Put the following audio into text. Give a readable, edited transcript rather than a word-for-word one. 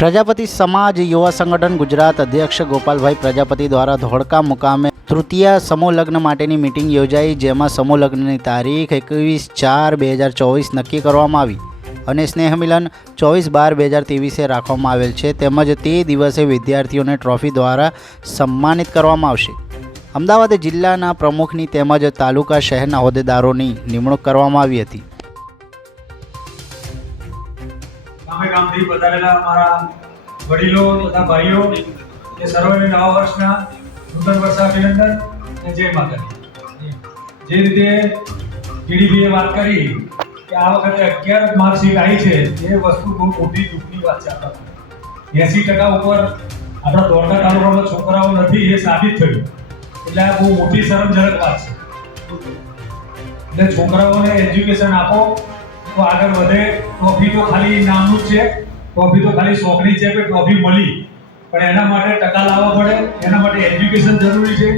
પ્રજાપતિ સમાજ યુવા સંગઠન ગુજરાત અધ્યક્ષ ગોપાલભાઈ પ્રજાપતિ દ્વારા ધોળકા મુકામે તૃતીય સમૂહ લગ્ન માટેની મીટિંગ યોજાઈ, જેમાં સમૂહ લગ્નની તારીખ 21/4/2024 નક્કી કરવામાં આવી અને સ્નેહ મિલન 24/12/2023 રાખવામાં આવેલ છે. તેમજ તે દિવસે વિદ્યાર્થીઓને ટ્રોફી દ્વારા સન્માનિત કરવામાં આવશે. અમદાવાદ જિલ્લાના પ્રમુખની તેમજ તાલુકા શહેરના હોદ્દેદારોની નિમણૂક કરવામાં આવી હતી. ગામથી પધારેલા અમારા વડીલો તથા ભાઈઓ એ સર્વને નવા વર્ષના નૂતન વર્ષાભિનંદન અને જય માતાજી. જે રીતે ટીડીપીએ વાત કરી કે આ વખતે 11 માર્કશીટ આવી છે, એ વસ્તુ બહુ મોટી દુઃખની વાત છે. આપણા 80% ઉપર આપણા ધોળકા તાલુકામાં છોકરાઓ નથી, એ સાબિત થયું. એટલે આ બહુ મોટી શરમજનક વાત છે. એટલે છોકરાઓને એજ્યુકેશન આપો તો આગળ વધે. ટ્રોફી તો ખાલી નામનું જ છે, ટ્રોફી તો ખાલી શોખની છે કે ટ્રોફી મળી, પણ એના માટે ટકા લાવવા પડે, એના માટે એજ્યુકેશન જરૂરી છે.